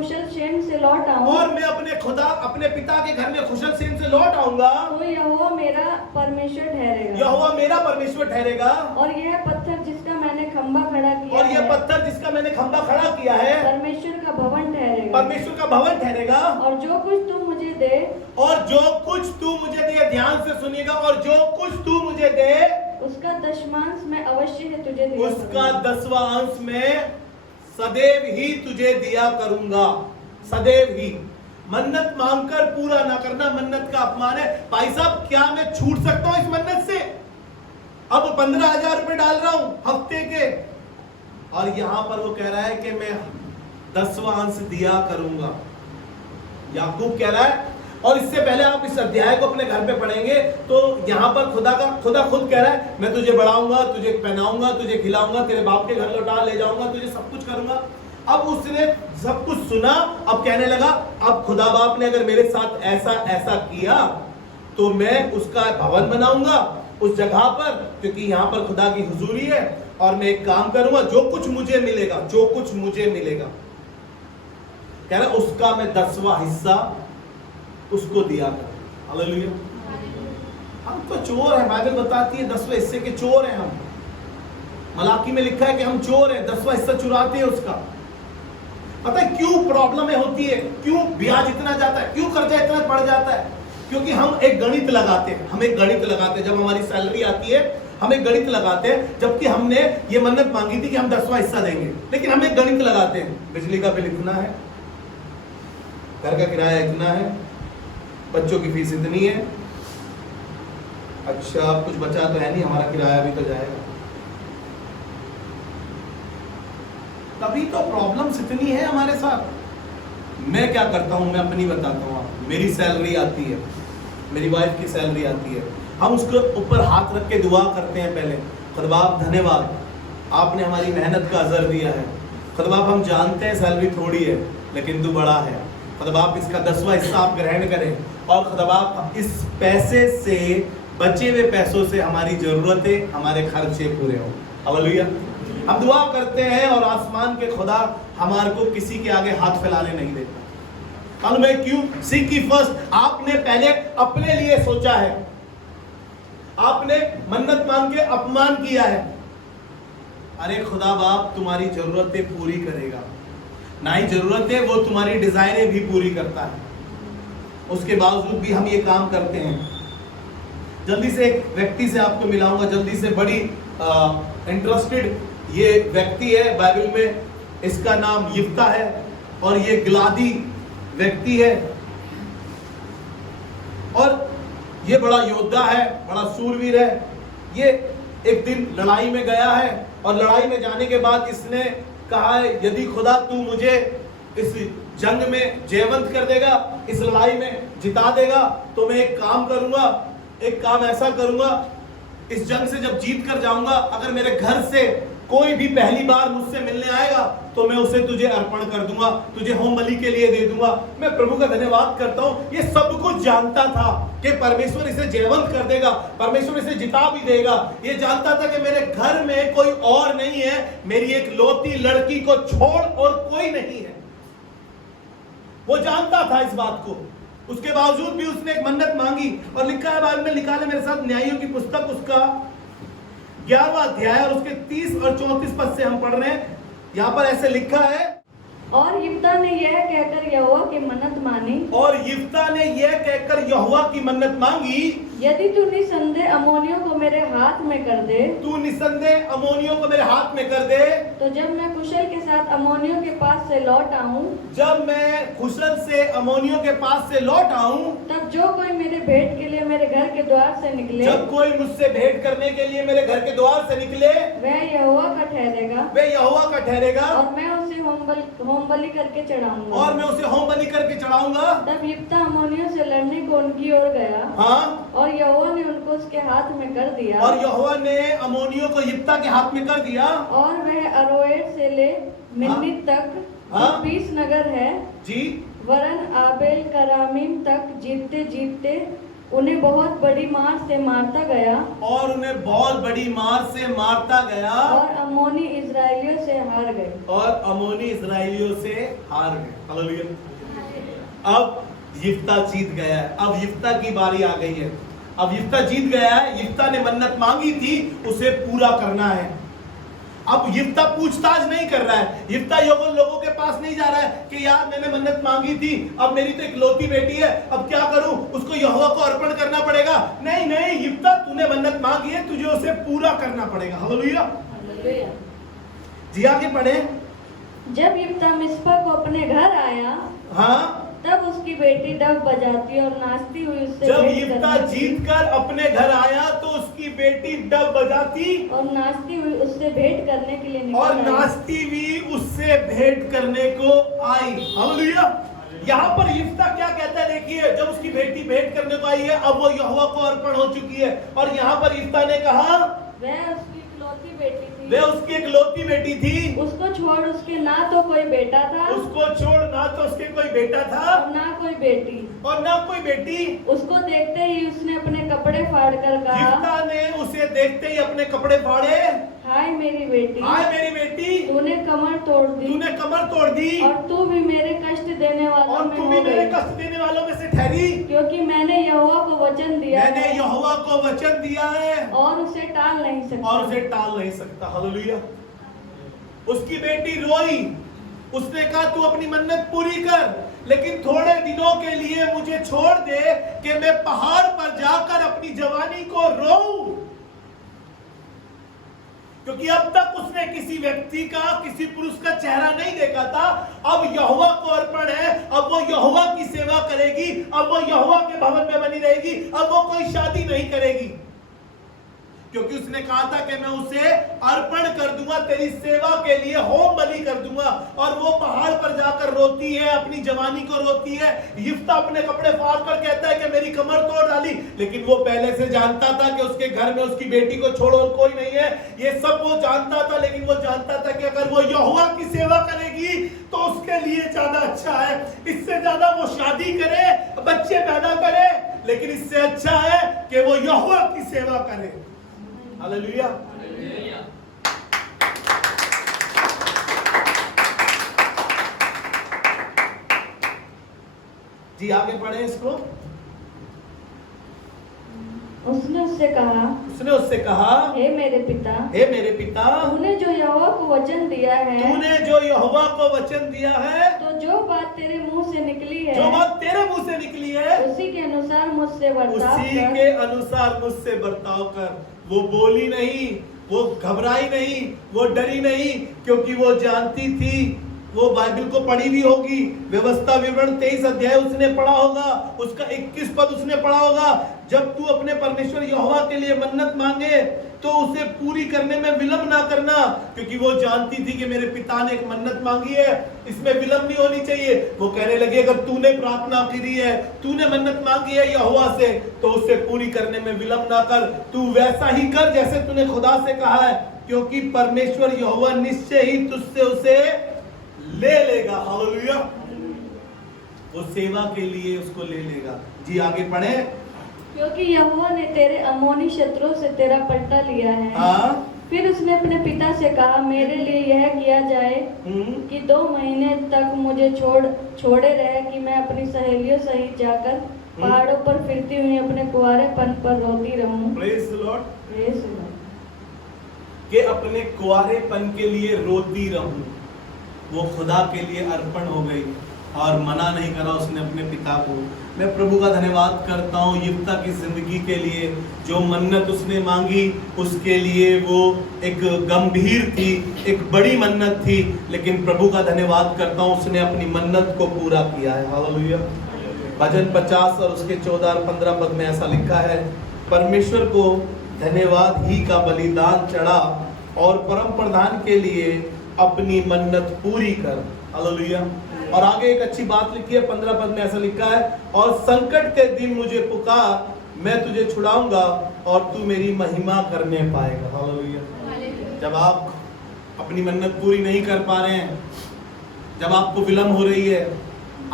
कुशल क्षेम से लौट आऊं, और मैं अपने पिता के घर में कुशल क्षेम से लौट आऊंगा, तो यहोवा मेरा परमेश्वर ठहरेगा। यहोवा मेरा परमेश्वर ठहरेगा। और यह पत्थर जिसका मैंने खंभा खड़ा किया और यह है, पत्थर जिसका मैंने खंभा खड़ा किया है, परमेश्वर का भवन ठहरेगा। परमेश्वर का भवन ठहरेगा। और जो कुछ तू मुझे दे, और जो कुछ तू मुझे दे, ध्यान से सुनिएगा, और जो कुछ तू मुझे दे, उसका दशमांश मैं अवश्य ही तुझे दिया उसका करूंगा। 10वां अंश में सदैव ही तुझे दिया करूंगा। सदैव ही। मन्नत मांगकर पूरा ना करना मन्नत का अपमान है। भाई साहब, क्या मैं छूट सकता हूं इस मन्नत से? अब 15,000 रुपए डाल रहा हूं हफ्ते के, और यहां पर वो कह रहा है कि मैं 10वां अंश दिया करूंगा। याकूब कह रहा है, और इससे पहले आप इस अध्याय को अपने घर पे पढ़ेंगे तो यहां पर खुदा खुद कह रहा है, मैं तुझे बढ़ाऊंगा, तुझे पहनाऊंगा, तुझे खिलाऊंगा, तेरे बाप के घर लौटा ले जाऊंगा, तुझे सब कुछ करूंगा। अब उसने सब कुछ सुना, अब कहने लगा, अब खुदा बाप ने अगर मेरे साथ ऐसा ऐसा किया तो मैं उसका भवन बनाऊंगा उस जगह पर, क्योंकि यहां पर खुदा की हुजूरी है। और मैं एक काम करूंगा, जो कुछ मुझे मिलेगा, जो कुछ मुझे मिलेगा, कह रहा उसका मैं 10वां हिस्सा उसको दिया कर। हालेलुया। हम तो चोर हैं, बाइबल बताती है 10वें हिस्से के चोर हैं हम। मलाकी में लिखा है कि हम चोर हैं, 10वां हिस्सा चुराते हैं उसका। पता है क्यों प्रॉब्लम होती है, क्यों ब्याज इतना जाता है, क्यों कर्जा इतना बढ़ जाता है? क्योंकि हम एक गणित लगाते हैं, हम एक गणित लगाते हैं। जब हमारी सैलरी आती है हम एक गणित लगाते हैं, जबकि हमने ये मन्नत मांगी थी कि हम 10वां हिस्सा देंगे, लेकिन हम एक गणित लगाते हैं। बिजली का बिल इतना है, घर का किराया इतना है, बच्चों की फीस इतनी है, अच्छा कुछ बचा तो है नहीं, हमारा किराया भी तो जाएगा। तभी तो प्रॉब्लम्स इतनी है हमारे साथ। मैं क्या करता हूं, मैं अपनी बताता हूं आपको। मेरी सैलरी आती है, मेरी वाइफ की सैलरी आती है, हम उसके ऊपर हाथ रख के दुआ करते हैं पहले, खुदा बाप धन्यवाद, आपने हमारी मेहनत का अजर दिया है। खुदा बाप हम जानते हैं सैलरी थोड़ी है लेकिन तू बड़ा है, खुदा बाप इसका 10वां हिस्सा आप ग्रहण करें, और खुदा बाप इस पैसे से, बचे हुए पैसों से हमारी जरूरतें, हमारे खर्चे पूरे हो। हालेलुया। हम दुआ करते हैं और आसमान के खुदा हमारे को किसी के आगे हाथ फैलाने नहीं देता। कल मैं क्यों? सीक फर्स्ट, आपने पहले अपने लिए सोचा है, आपने मन्नत मांग के अपमान किया है। अरे खुदा बाप तुम्हारी जरूरतें पूरी करेगा, ना ही जरूरत है वो तुम्हारी डिजाइनें भी पूरी करता है। उसके बावजूद भी हम ये काम करते हैं। जल्दी से एक व्यक्ति से आपको मिलाऊंगा, जल्दी से, बड़ी इंटरेस्टेड ये व्यक्ति है बाइबल में, इसका नाम यिफ्ता है और ये गिलादी व्यक्ति है, और ये बड़ा योद्धा है, बड़ा सूरवीर है। ये एक दिन लड़ाई में गया है और लड़ाई में जाने के बाद इसने कहा है, यदि खुदा तू मुझे इस जंग में जयवंत कर देगा, इस लड़ाई में जिता देगा, तो मैं एक काम करूंगा, एक काम ऐसा करूंगा, इस जंग से जब जीत कर जाऊंगा, अगर मेरे घर से कोई भी पहली बार मुझसे मिलने आएगा तो मैं उसे तुझे अर्पण कर दूंगा, तुझे होम बलि के लिए दे दूंगा। मैं प्रभु का धन्यवाद करता हूं, ये सब कुछ जानता था कि परमेश्वर इसे जयवंत कर देगा, परमेश्वर इसे जिता भी देगा। ये जानता था कि मेरे घर में कोई और नहीं है, मेरी एक लौती लड़की को छोड़ और कोई नहीं है। वो जानता था इस बात को, उसके बावजूद भी उसने एक मन्नत मांगी। और लिखा है बाइबल में, लिखा है मेरे साथ न्यायियों की पुस्तक, उसका 11वां अध्याय और उसके 30 और 34 पद से हम पढ़ रहे हैं। यहाँ पर ऐसे लिखा है, और यिफ्ता ने यह कहकर यहोवा की मन्नत मानी, और यिफ्ता ने यह कहकर यहोवा की मन्नत मांगी, यदि तू निसंदेह अम्मोनियों को मेरे हाथ में कर दे, तू निसंदेह अम्मोनियों को मेरे हाथ में कर दे, तो जब मैं कुशल के साथ अम्मोनियों के पास से लौट आऊं, जब मैं कुशल से अम्मोनियों के पास से लौट आऊं, तब जो कोई मेरे भेंट के लिए मेरे घर के द्वार से निकले, जब कोई मुझसे भेंट करने के लिए मेरे घर के द्वार से निकले, वह यहोवा का ठहरेगा, वे यहोवा का ठहरेगा, और मैं उसे होम बलि करके चढ़ाऊंगा। और मैं उसे होम बलि करके चढ़ाऊंगा। तब यिफ्ता अम्मोनियों से लड़ने को उनकी ओर गया, हाँ, और यहोवा ने उनको उसके हाथ में कर दिया, और यहोवा ने अम्मोनियों को यिफ्ता के हाथ में कर दिया, और वह अरोएर से ले मिन्नित तक, हाँ? 20 नगर है, जी, वरन आबेल करामीम तक जीतते जीतते उन्हें बहुत बड़ी मार से मारता गया और उन्हें बहुत बड़ी मार से मारता गया और अम्मोनी इजराइलियों से हार गए। और अमोनी इजराइलियों से हार गए। हालेलुया। अब यिफ्ता जीत गया है। अब यिफ्ता की बारी आ गई है। अब यिफ्ता जीत गया है। यिफ्ता ने मन्नत मांगी थी, उसे पूरा करना है। अब यिफ्ता पूछताछ नहीं कर रहा है। यिफ्ता लोगों के पास नहीं जा रहा है कि यार मैंने मन्नत मांगी थी, अब मेरी तो इकलौती बेटी है, अब क्या करूं, उसको यहोवा को अर्पण करना पड़ेगा। नहीं नहीं, यिफ्ता तूने मन्नत मांगी है, तुझे उसे पूरा करना पड़ेगा। हालेलुया। जी आगे पढ़े। जब यिफ्ता मिस्पा को अपने घर आया, हाँ, तब उसकी बेटी डब बजाती और नाचती हुई उससे जब भेंट यिफ्ता करने- जीतकर अपने घर आया तो उसकी बेटी डब बजाती और नाचती हुई उससे भेंट करने के लिए निकल और आई। नाचती भी उससे भेंट करने को आई। हालेलुया। यहाँ पर यिफ्ता क्या कहता है, देखिए, जब उसकी बेटी भेंट करने को आई है, अब वो यहोवा को अर्पण हो चुकी है। और यहाँ पर यिफ्ता ने कहा वह उसकी इकलौती बेटी थी, वे उसकी इकलौती बेटी थी, उसको छोड़ उसके ना तो कोई बेटा था उसको छोड़ ना तो उसके कोई बेटा था और ना कोई बेटी। और ना कोई बेटी। उसको देखते ही उसने अपने कपड़े फाड़ कर कहा, यिफ्ता ने उसे देखते ही अपने कपड़े फाड़े, हाय मेरी बेटी, हाय मेरी बेटी, तूने कमर तोड़ दी तूने कमर तोड़ दी और तू भी मेरे कष्ट देने वालों और में तू हो भी मेरे गई, कष्ट देने वालों में से ठहरी, क्योंकि मैंने यहोवा को वचन दिया मैंने है यहोवा को वचन दिया है और उसे टाल नहीं सकता। और उसे टाल नहीं सकता। हालेलुया। उसकी बेटी रोई, उसने कहा तू अपनी मन्नत पूरी कर, लेकिन थोड़े दिनों के लिए मुझे छोड़ दे कि मैं पहाड़ पर जाकर अपनी जवानी को रोऊं, क्योंकि अब तक उसने किसी व्यक्ति का, किसी पुरुष का चेहरा नहीं देखा था। अब यहोवा को अर्पण है, अब वो यहोवा की सेवा करेगी, अब वो यहोवा के भवन में बनी रहेगी, अब वो कोई शादी नहीं करेगी, क्योंकि उसने कहा था कि मैं उसे अर्पण कर दूंगा, तेरी सेवा के लिए होम बलि कर दूंगा। और वो पहाड़ पर जाकर रोती है, अपनी जवानी को रोती है। यिफ्ता अपने कपड़े फाड़ कर कहता है कि मेरी कमर तोड़ डाली, लेकिन वो पहले से जानता था कि उसके घर में उसकी बेटी को छोड़ो और कोई नहीं है। ये सब वो जानता था, लेकिन वो जानता था कि अगर वो यहोवा की सेवा करेगी तो उसके लिए ज्यादा अच्छा है। इससे ज्यादा वो शादी करे, बच्चे पैदा करे, लेकिन इससे अच्छा है कि वो यहोवा की सेवा करे। हालेलुया। जी आगे पढ़े इसको। उसने उससे कहा, हे मेरे पिता, हे मेरे पिता, तूने जो यहोवा को वचन दिया है, तूने जो यहोवा को वचन दिया है, तो जो बात तेरे मुंह से निकली है, जो बात तेरे मुंह से निकली है, उसी के अनुसार मुझसे बर्ताव उसी कर। के अनुसार मुझसे बर्ताव कर। वो बोली नहीं, वो घबराई नहीं, वो डरी नहीं, क्योंकि वो जानती थी, वो बाइबल को पढ़ी भी होगी, व्यवस्था विवरण 23 अध्याय उसने पढ़ा होगा, उसका 21 पद उसने पढ़ा होगा। जब तू अपने परमेश्वर यहोवा के लिए मन्नत मांगे तो उसे पूरी करने में विलंब ना करना, क्योंकि वो जानती थी कि मेरे पिता ने एक मन्नत मांगी है, इसमें विलंब नहीं होनी चाहिए। वो कहने लगी अगर तूने प्रार्थना करी है, तूने मन्नत मांगी है यहोवा से, तो उसे पूरी करने में विलंब ना कर, तू वैसा ही कर जैसे तूने खुदा से कहा है, क्योंकि परमेश्वर यहोवा निश्चय ही तुझसे उसे ले लेगा। हालेलुया। वो सेवा के लिए उसको ले लेगा। जी आगे पढ़े। क्योंकि यहोवा ने तेरे अम्मोनी शत्रुओं से तेरा पलटा लिया है। हाँ। फिर उसने अपने पिता से कहा, मेरे लिए यह किया जाए कि 2 महीने तक मुझे छोड़े रहे, कि मैं अपनी सहेलियों सहित जाकर पहाड़ों पर फिरती हुई अपने कुंवारेपन पर रोती रहूं। Praise the Lord. Praise the Lord. कि अपने कुंवारेपन के लिए रोती रहूं। वो खुदा के लिए अर्पण हो गई और मना नहीं करा उसने अपने पिता को। मैं प्रभु का धन्यवाद करता हूँ यिफ्ता की जिंदगी के लिए, जो मन्नत उसने मांगी उसके लिए वो एक गंभीर थी, एक बड़ी मन्नत थी, लेकिन प्रभु का धन्यवाद करता हूँ उसने अपनी मन्नत को पूरा किया है। हालेलुया। भजन 50 और उसके 14 और 15 पद में ऐसा लिखा है, परमेश्वर को धन्यवाद ही का बलिदान चढ़ा और परम प्रधान के लिए अपनी मन्नत पूरी कर। हालेलुया। और आगे एक अच्छी बात लिखी है 15 पद में ऐसा लिखा है, और संकट के दिन मुझे पुकार, मैं तुझे छुड़ाऊंगा और तू मेरी महिमा करने पाएगा। हालेलुया। जब आप अपनी मन्नत पूरी नहीं कर पा रहे हैं, जब आपको विलंब हो रही है,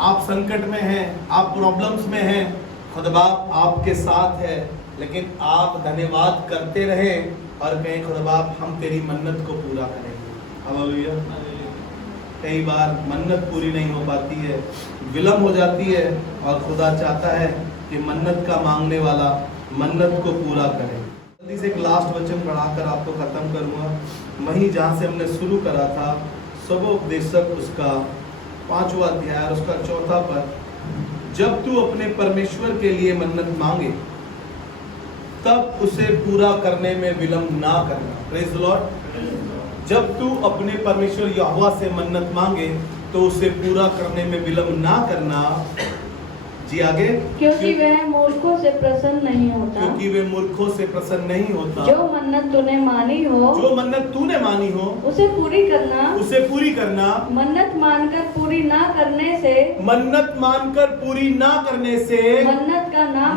आप संकट में हैं, आप प्रॉब्लम्स में हैं, खुदाबाप आपके साथ है, लेकिन आप धन्यवाद करते रहे और कहें खुदाबाप हम तेरी मन्नत को पूरा करेंगे। हालेलुया। कई बार मन्नत पूरी नहीं हो पाती है, विलम्ब हो जाती है, और खुदा चाहता है कि मन्नत का मांगने वाला मन्नत को पूरा करे। जल्दी से एक लास्ट वचन पढ़ाकर आपको खत्म करूंगा, वहीं जहाँ से हमने शुरू करा था, सबोपदेशक उसका 5वां अध्याय उसका 4था पद, जब तू अपने परमेश्वर के लिए मन्नत मांगे तब उसे पूरा करने में विलम्ब ना करना। Praise the Lord. जब तू अपने परमेश्वर यहोवा से मन्नत मांगे तो उसे पूरा करने में विलम्ब ना करना। जी आगे। क्योंकि वह मूर्खों से प्रसन्न नहीं होता। क्योंकि वे मूर्खों से प्रसन्न नहीं होता। जो मन्नत तूने मानी हो, जो मन्नत तूने मानी हो, उसे पूरी करना। उसे पूरी करना। मन्नत मानकर पूरी ना करने से, मन्नत मानकर पूरी ना करने से मन्नत का ना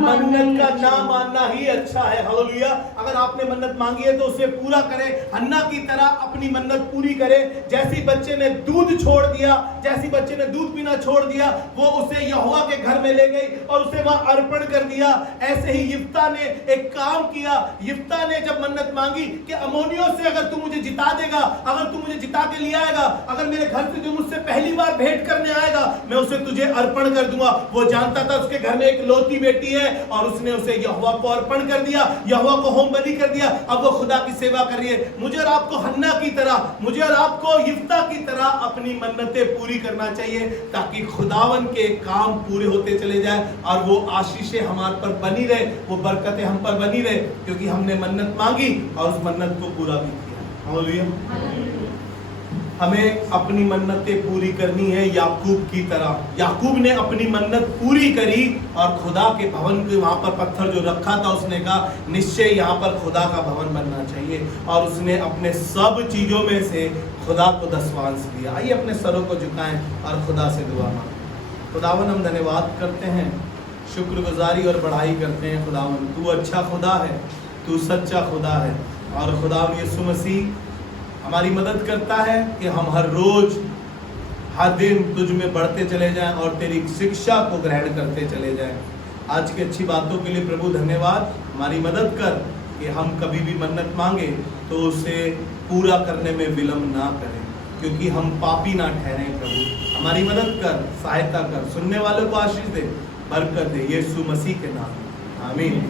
मानना ही अच्छा है। हालेलुया। अगर आपने मन्नत मांगी है तो उसे पूरा करें। हन्ना की तरह अपनी मन्नत पूरी करें। जैसी बच्चे ने दूध छोड़ दिया, जैसी बच्चे ने दूध पीना छोड़ दिया, वो उसे यहोवा के घर में ले गई और उसे वहां अर्पण कर दिया। ऐसे ही यिफ्ता ने एक काम किया। यिफ्ता ने जब मन्नत मांगी कि अम्मोनियों से अगर तू मुझे जिता देगा, अगर तू मुझे जिता के ले आएगा, अगर मेरे घर से जो मुझसे पहली बार भेंट करने आएगा, मैं उसे तुझे अर्पण कर दूंगा। वो जानता था उसके घर में एक लौती बेटी है और उसने उसे यहोवा को अर्पण कर दिया, यहोवा को होम बलि कर दिया। अब वो खुदा की सेवा कर रही है। मुझे और आपको हन्ना की तरह, मुझे और आपको यिफ्ता की तरह अपनी मन्नतें पूरी करना चाहिए, ताकि खुदावन के काम पूरे होते चले जाए और वो आशीषें हमारे पर बनी रहे, वो बरकतें हम पर बनी रहे, क्योंकि हमने मन्नत मांगी और उस मन्नत को पूरा भी किया। हालेलुया। हमें अपनी मन्नतें पूरी करनी है याकूब की तरह। याकूब ने अपनी मन्नत पूरी करी और खुदा के भवन के वहां पर पत्थर जो रखा था, उसने कहा निश्चय यहाँ पर खुदा का भवन बनना चाहिए, और उसने अपने सब चीजों में से खुदा को दसवांश दिया। आइए अपने सरों को झुकाएं और खुदा से दुआ मांगें। खुदावन हम धन्यवाद करते हैं, शुक्रगुजारी और बढ़ाई करते हैं। खुदावन तू अच्छा खुदा है, तू सच्चा खुदा है, और खुदावन यीशु मसीह हमारी मदद करता है कि हम हर रोज हर दिन तुझ में बढ़ते चले जाएं और तेरी शिक्षा को ग्रहण करते चले जाएं। आज की अच्छी बातों के लिए प्रभु धन्यवाद। हमारी मदद कर कि हम कभी भी मन्नत मांगे तो उसे पूरा करने में विलम्ब ना करें, क्योंकि हम पापी ना ठहरें। प्रभु हमारी मदद कर, सहायता कर, सुनने वालों को आशीष दे, बरकत दे, यीशु मसीह के नाम, आमीन।